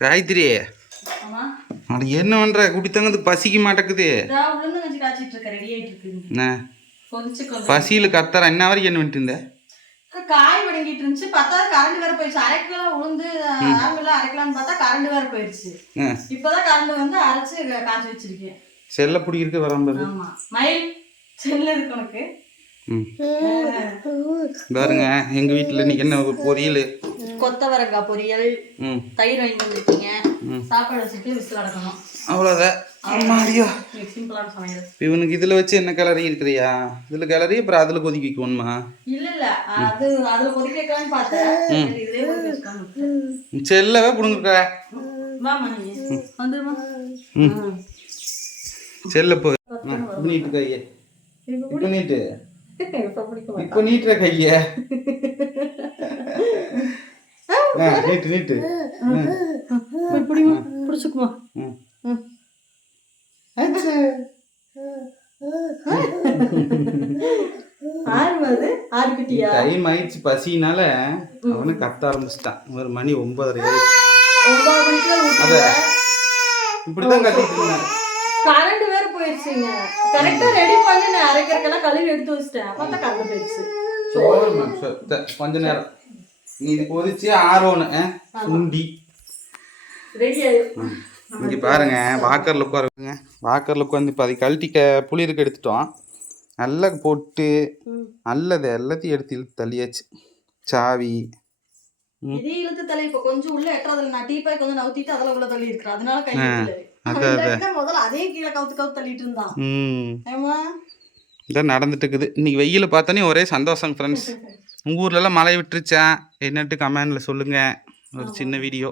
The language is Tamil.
காயத்ரி அது என்ன பண்ற? குடித்தங்கத்துக்கு பசிக்க மாட்டேக்குது இதா உளுந்து கஞ்சி காய்ச்சிட்டு இருக்க ரெடி ஆயிட்டு இருக்குங்க என்ன? கொதிச்சு கொதி பசியில் கத்துற என்ன வரைக்கும் என்ன பண்ணிட்டு இருந்த? காய் வடங்கிட்டு இருந்துச்சு. பார்த்தா கரண்ட் வேற போயிடுச்சு. அரைக்கலாம் உளுந்து ஆம்பெல்லாம் அரைக்கலாம்னு பார்த்தா கரண்ட் வேற போயிடுச்சு. இப்பதான் கரண்ட் வந்து அரைச்சு க- காய்ச்சி வச்சிருக்கேன். செல்ல பிடிக்கிறதுக்கு வராம ஆமா. மயில் செல்ல இருக்கு உனக்கு. பாருங்க எங்கள் வீட்டில் இன்னைக்கு என்ன பொரியல். கொத்தவரங்காய் பொரியல் தயிர் வாங்கி வந்துருக்கீங்க. சாப்பாடு வச்சுட்டு விசில் அடக்கணும் அவ்வளோதான் இவனுக்கு இதில் வச்சு என்ன கிளறி இருக்கிறியா இதில் கிளறி அப்புறம் அதில் கொதிக்க வைக்கணுமா? இல்ல இல்ல. அது அதுல கொதிக்க வைக்கலாம்னு பார்த்தேன். செல்லவே வந்துருமா? செல்ல போ. நீட்டு கையே. இப்போ நீட்டு. இப்ப நீட்டுற கைய. நீட்டு நீட்டு. போய் பிடிமா பிடிச்சுக்குமா டைம் ஆயிடுச்சு பசினால அவனு கத்த ஆரம்பிச்சிட்டான். ஒரு மணி ஒன்பதரை ஆயிடுச்சு. ஒன்பது மணிக்கு அத இப்படிதான் கத்திட்டு இருந்தான். கரண்ட் வேற போயிடுச்சுங்க. கரெக்டா ரெடி பண்ணி நான் அரைக்கிறதுக்கெல்லாம் கழுவி எடுத்து வச்சிட்டேன். பார்த்தா கரண்ட் போயிடுச்சு. கொஞ்ச நேரம். இது கொதிச்சு ஆரோன்னு சுண்டி. இங்க பாருங்க வாக்கரில் உட்காருங்க. வாக்கரில் உட்காந்து இப்போ அதை கழட்டி க புளிருக்கு எடுத்துட்டோம். நல்லா போட்டு நல்லது எல்லாத்தையும் எடுத்து இழுத்து தள்ளியாச்சு. சாவி. இது இழுத்து தள்ளி இப்ப கொஞ்சம் உள்ள எட்டுறதுல நான் டீ பாய் கொஞ்சம் நவுத்திட்டு அதுல உள்ள தள்ளி இருக்கிறேன். அதனால கை வைக்கல. அது, அவன் இல்லாட்டினா முதல்ல அதே கீழே கவுத்து கவுத்து தள்ளிட்டு இருந்தான். ம். ஏமா இதான் நடந்துட்டு இருக்குது. இன்னைக்கு வெயில பார்த்தோன்னே ஒரே சந்தோஷம் ஃப்ரெண்ட்ஸ் உங்கள் ஊர்லலாம் மழை விட்டுருச்சா? என்னட்டு கமெண்டில் சொல்லுங்கள் ஒரு சின்ன வீடியோ